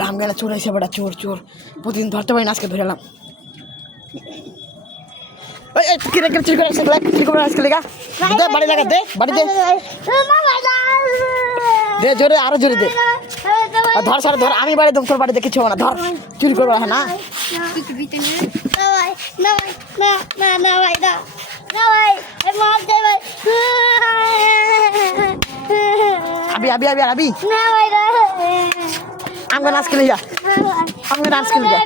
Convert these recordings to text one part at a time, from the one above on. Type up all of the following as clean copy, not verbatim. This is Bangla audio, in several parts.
রাম গেলে চোর এসে বেটা চোর চোর প্রতিদিন ধরতে পারি না আজকে ধরে এলাম বাড়ি লাগা দে বাড়ি দে দে জোরে আরো জোরে দে ধর সারা ধর আমি বাড়ি দম তোর বাড়িতে কিছু হবে না ধর চুরি করবো না আবি আবি আবি আবি আমাকে নাচ খেলে যা আমাকে নাচ খেলে যা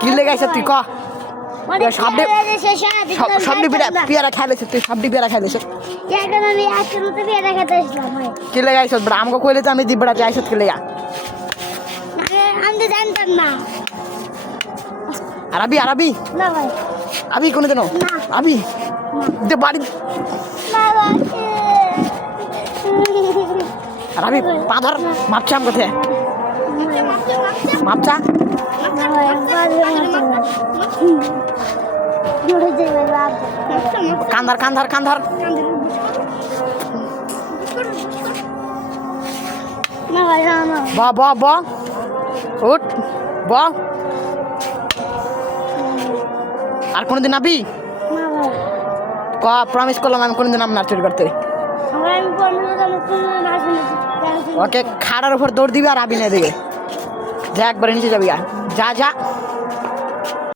কি লেগাইছে তুই ক সবটি পেয়ারা খাইলেছে তুই সবটি পেয়ারা খাইলেছে কি লেগাইছ আমাকে কইলে তো আমি দিবড়া যাইছ কি লেগা আমি তো জানতাম না আরবি আরবি না ভাই আবি কোন দিন আবি দে বাড়ি আরবি পাথর মাপছে আম কোথায় মাপচা কান্ধার কান্ধার কান্ধার ব ব ব উঠ ব আর কোনদিন আবি ক প্রমিস করলাম আমি কোনদিন নাম না চুরি করতে ওকে খাড়ার উপর দৌড় দিবি আর আবি না দিবে যা একবারে নিচে যাবি যা যা